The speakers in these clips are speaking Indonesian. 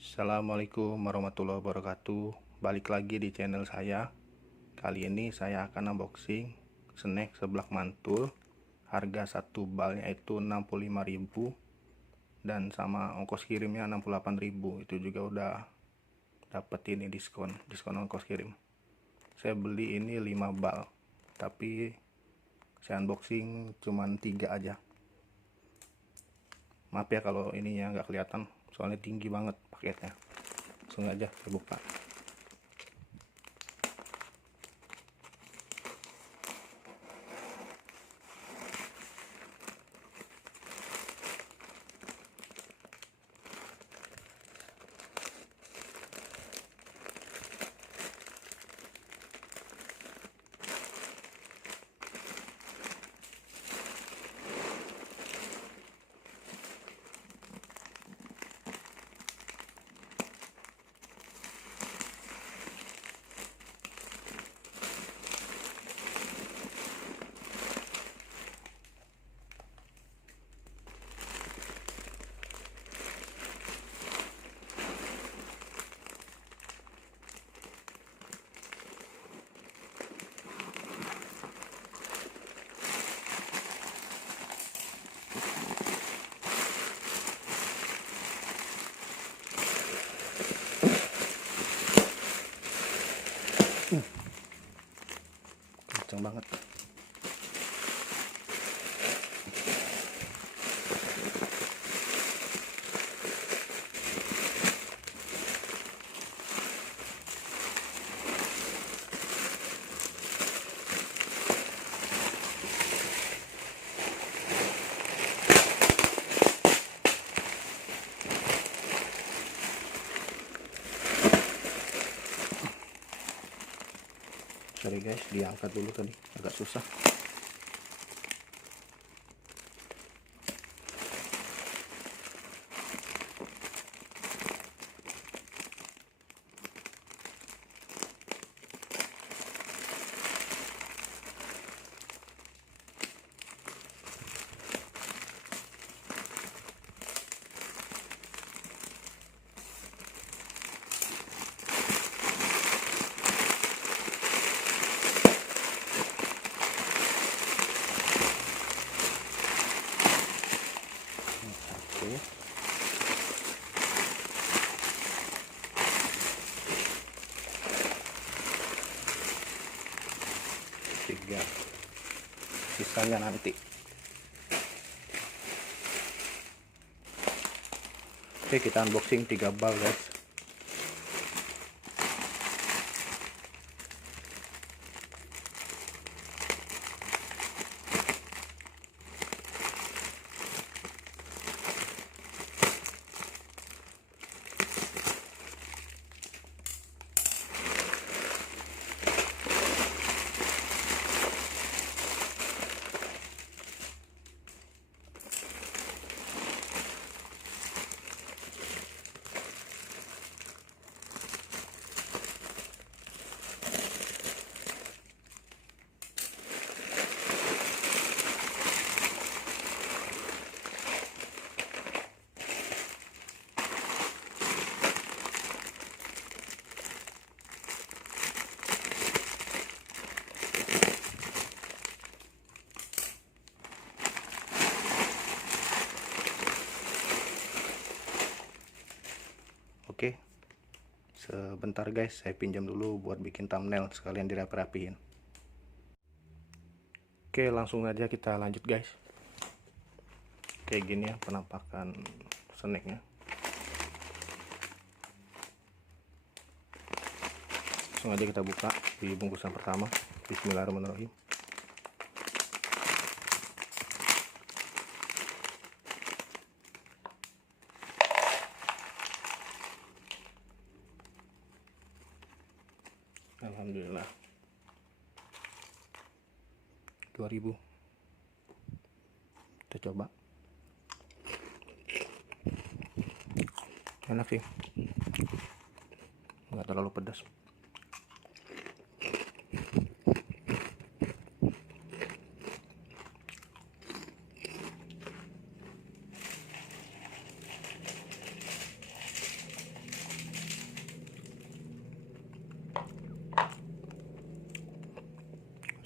Assalamualaikum warahmatullahi wabarakatuh. Balik lagi di channel saya. Kali ini saya akan unboxing snack seblak mantul. Harga satu balnya itu 65.000 dan sama ongkos kirimnya 68.000. Itu juga udah dapet ini diskon ongkos kirim. Saya beli ini 5 bal, tapi saya unboxing cuman 3 aja. Maaf ya kalau ininya nggak kelihatan, soalnya tinggi banget paketnya. Langsung aja saya buka. Kenceng banget. Sorry guys, diangkat dulu tadi, agak susah. Oke. Tiga. Sisanya nanti. Oke, kita unboxing 3 bal guys. Oke, sebentar guys, saya pinjam dulu buat bikin thumbnail sekalian dirapi-rapiin. Oke, langsung aja kita lanjut guys. Kayak gini ya penampakan snacknya. Langsung aja kita buka di bungkusan pertama. Bismillahirrahmanirrahim. Alhamdulillah. 2000. Kita coba. Enak sih, nggak terlalu pedas.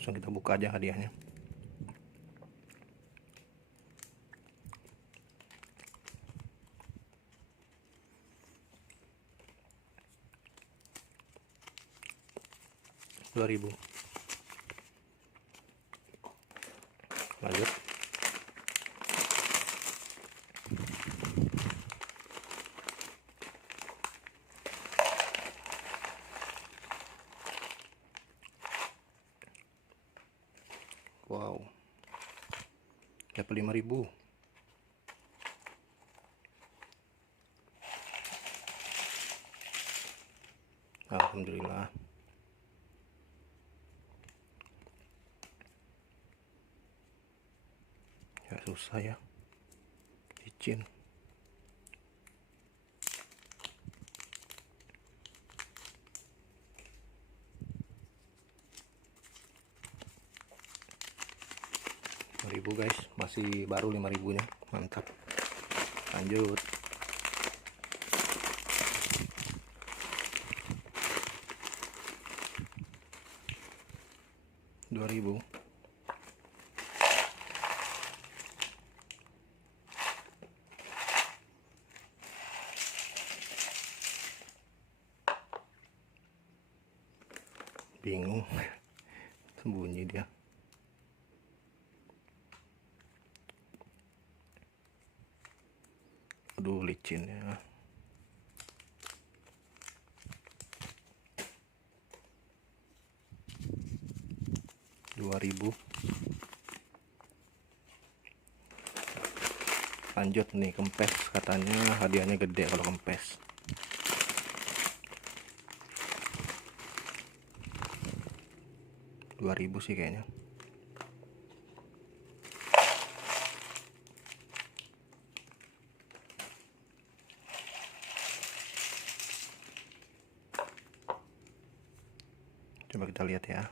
Langsung kita buka aja hadiahnya. Rp2.000. Lanjut. Wow, dapat 5.000. Alhamdulillah. Ya susah ya, licin. Rp5.000 guys, masih baru 5.000-nya, mantap. Lanjut. Rp2.000. Bingung, sembunyi dia. Aduh, licin ya. Rp2.000. Lanjut nih, kempes. Katanya hadiahnya gede kalau kempes. Rp2.000 sih kayaknya. Coba kita lihat ya.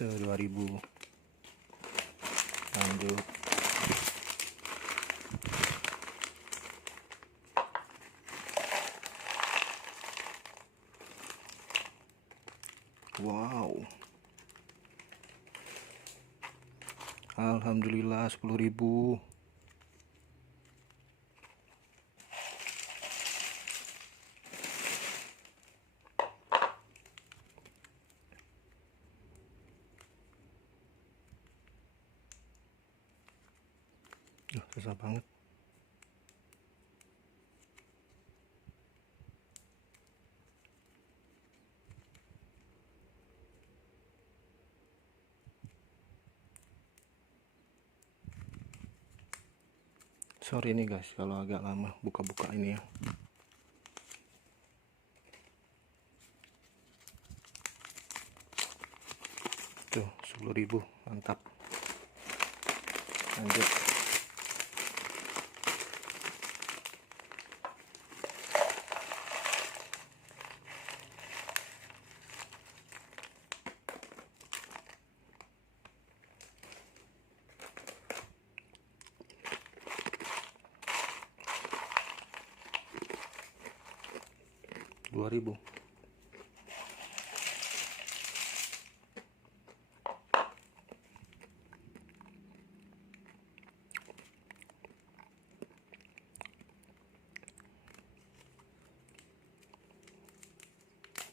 Tuh 2.000. Lanjut. Wow. Alhamdulillah 10.000. Susah banget. Sorry nih guys kalau agak lama buka-buka ini ya. Tuh 10.000, mantap. Lanjut. Rp2.000.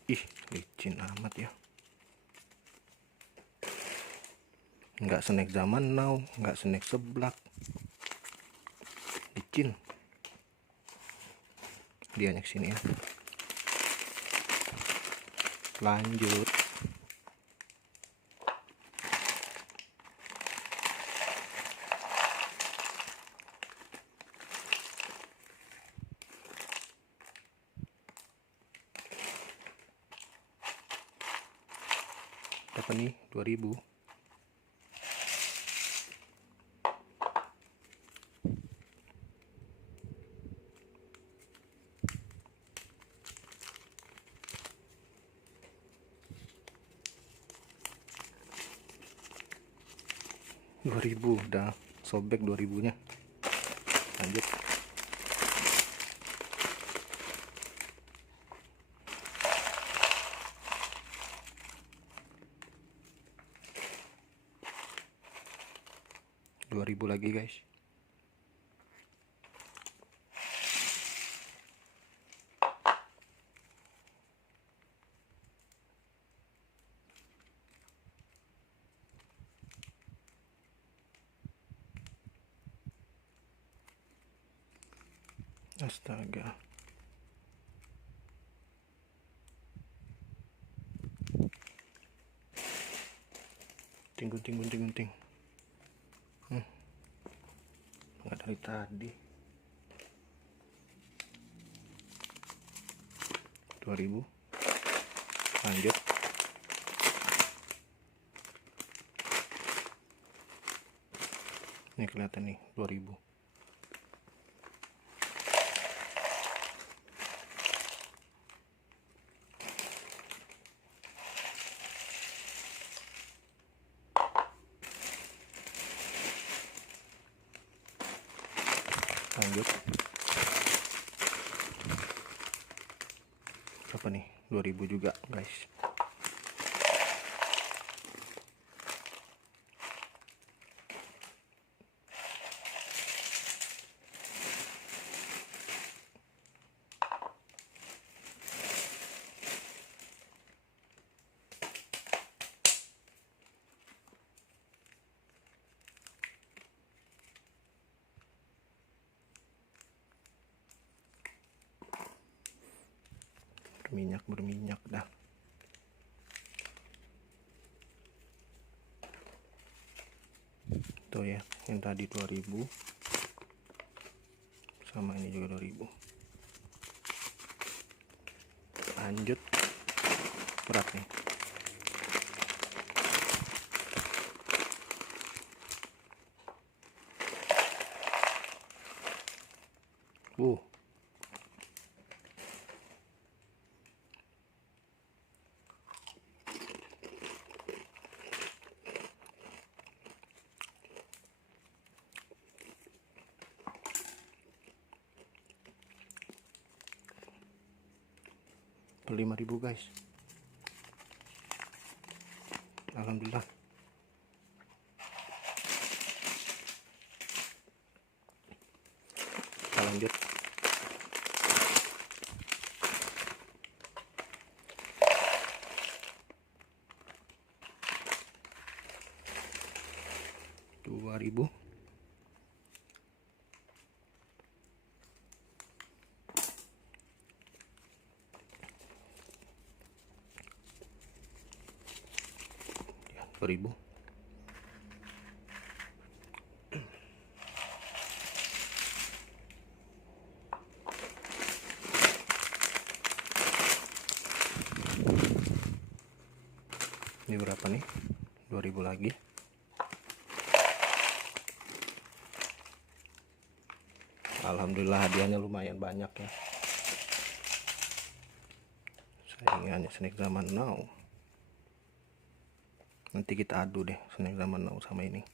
Ih, licin amat ya. Nggak snack zaman now, nggak snack seblak. Licin. Dia sini ya. Lanjut. Apa nih? 2.000. 2000 udah sobek 2000 nya. Lanjut. Rp2.000 lagi guys. Astaga. Gunting. Nggak dari tadi. 2000. Lanjut. Ini kelihatan nih 2000. Lanjut. Berapa nih? 2000 juga guys. Berminyak dah. Tuh ya, yang tadi 2000 sama ini juga 2000. Lanjut. Berat nih. uh 5.000 guys. Alhamdulillah. Kita lanjut. Rp2.000. Ya, 2000. Ini berapa nih? 2000 lagi. Alhamdulillah hadiahnya lumayan banyak ya. Saingannya snack zaman now. Nanti kita adu deh snack zaman now sama ini.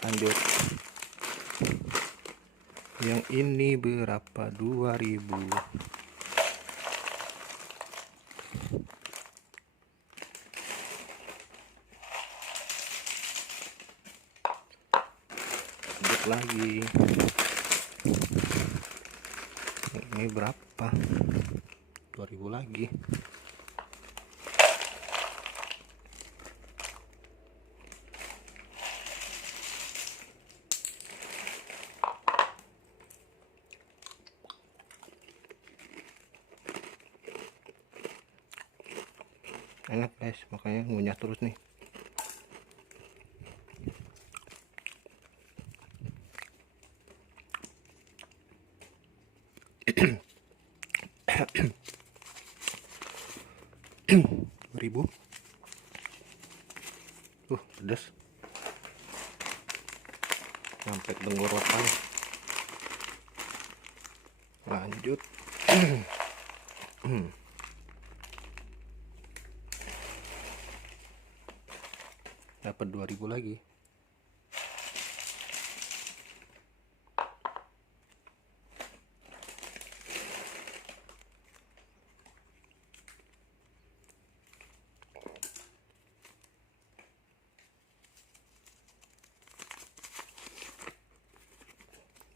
Lanjut. Yang ini berapa? 2000. Lanjut lagi. Ini berapa? 2000 lagi. Enak guys, makanya ngunyah terus nih. Ribu. Pedas. sampai tenggorokan. Lanjut. Dapat 2000 lagi.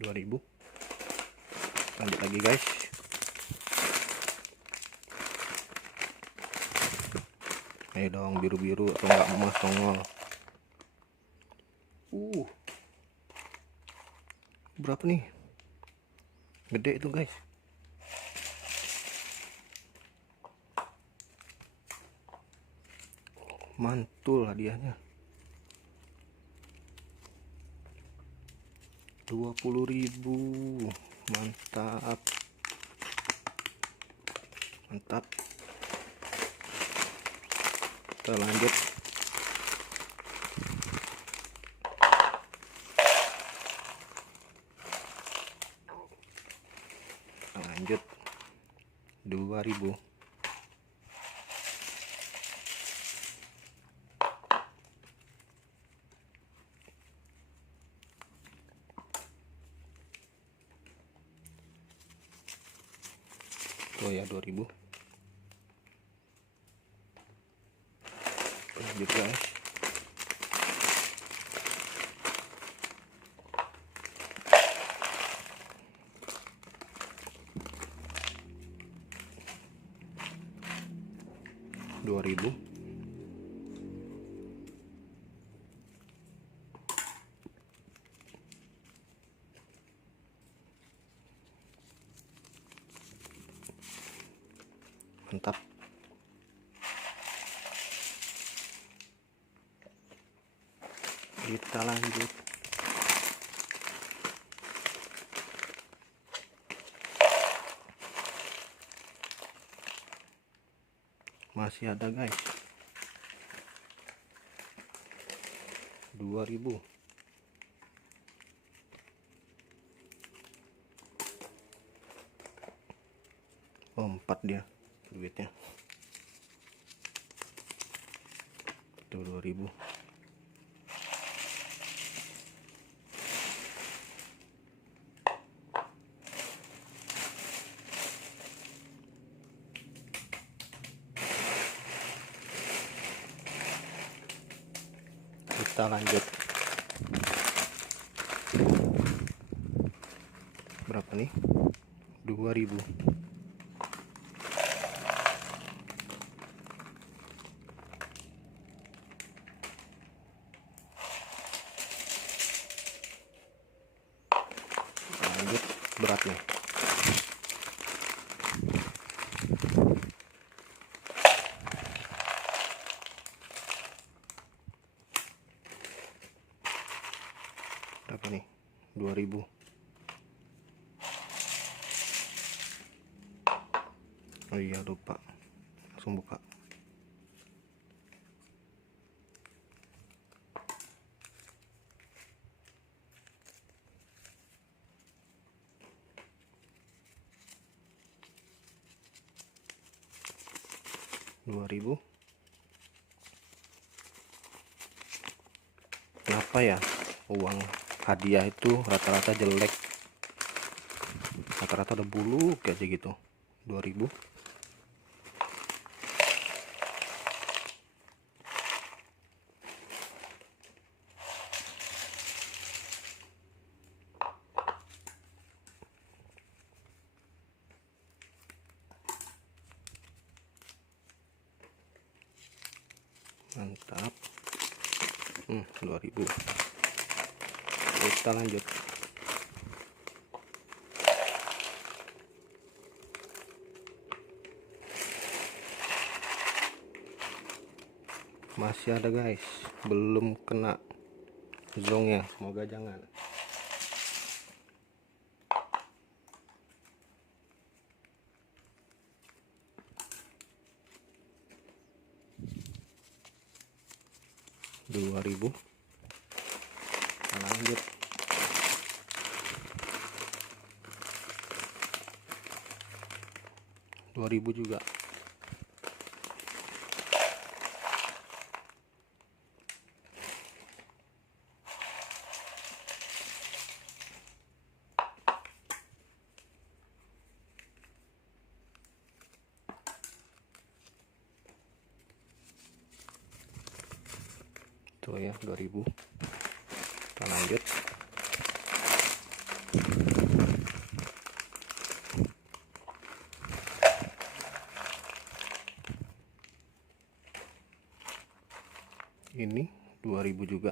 Rp2.000. Lanjut lagi guys. Ayo dong, biru-biru atau enggak emas nongol. Berapa nih? Gede itu guys. Mantul hadiahnya. 20.000. Mantap. Mantap. Kita lanjut. Lanjut. 2000. Oh ya, 2000. Lanjut guys. Rp2.000. Mantap. Kita lanjut. Masih ada guys. 2000. Oh, 4 dia duitnya. Itu 2000. Kita lanjut. Berapa nih? 2000. Lanjut, berat nih. Berapa nih? 2000. Oh iya, lupa. Langsung buka. Rp2.000. Kenapa ya uang hadiah itu rata-rata jelek, rata-rata ada bulu kayak gitu. 2000. Mantap. 2000. Kita lanjut. Masih ada guys, belum kena zongnya, semoga jangan. Rp2.000. Lanjut. 2000 juga. Tuh ya, 2000. Kita lanjut. Ini 2000 juga.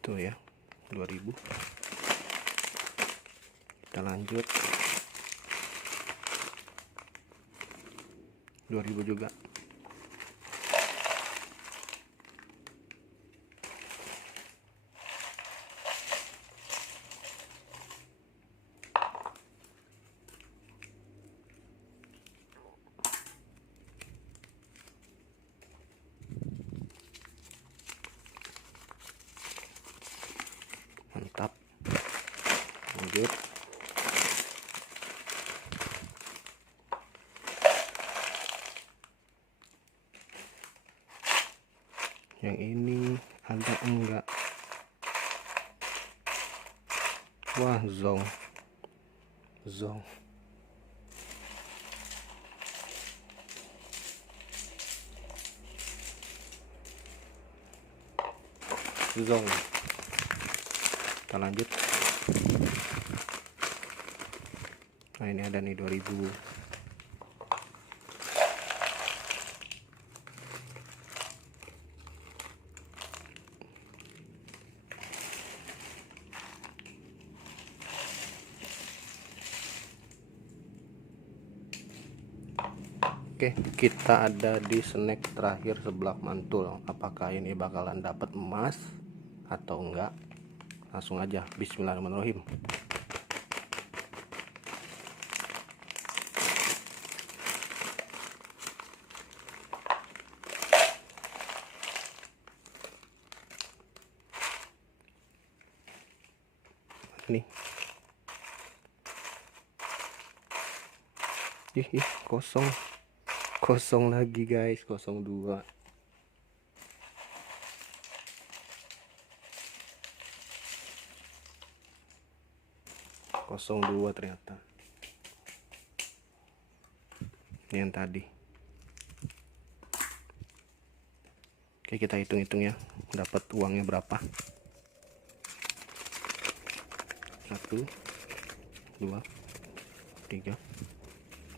Tuh ya, 2000. Kita lanjut. 2000 juga. Mantap. Lanjut. Yang ini ada enggak? Wah, zong. Zong. Zong. Kita lanjut. Nah, ini ada nih 2000. Oke, kita ada di snack terakhir seblak mantul. Apakah ini bakalan dapat emas atau enggak? Langsung aja, bismillahirrahmanirrahim. Nih. Ih, kosong. Kosong lagi guys, 02. Kosong 2 ternyata. Ini yang tadi. Oke, kita hitung-hitung ya, dapat uangnya berapa. 1 2 3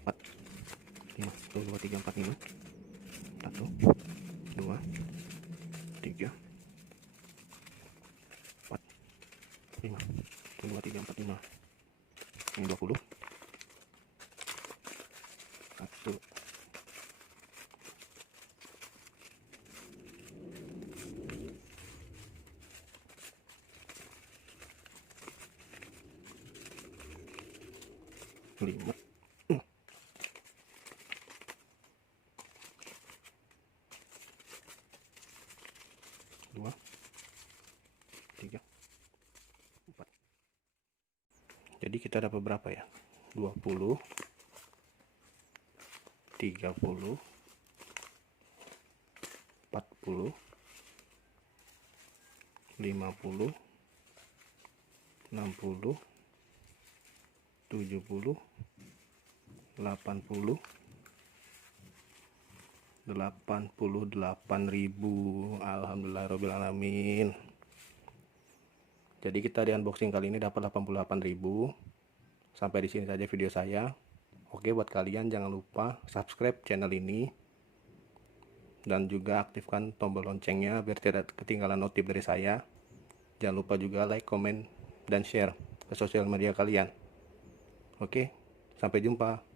4 5. 1 2 3 4 5. 1 2 3 4 5. 1 2 3 4 5. Ini 20. 1 5. 2 3 4. Jadi kita dapat berapa ya? 20 30 40 50 60 70 80 88.000. Alhamdulillahirobbilalamin. Jadi kita di unboxing kali ini dapat 88.000. Sampai di sini saja video saya. Oke, buat kalian jangan lupa subscribe channel ini dan juga aktifkan tombol loncengnya biar tidak ketinggalan notif dari saya. Jangan lupa juga like, komen, dan share ke sosial media kalian. Oke, sampai jumpa.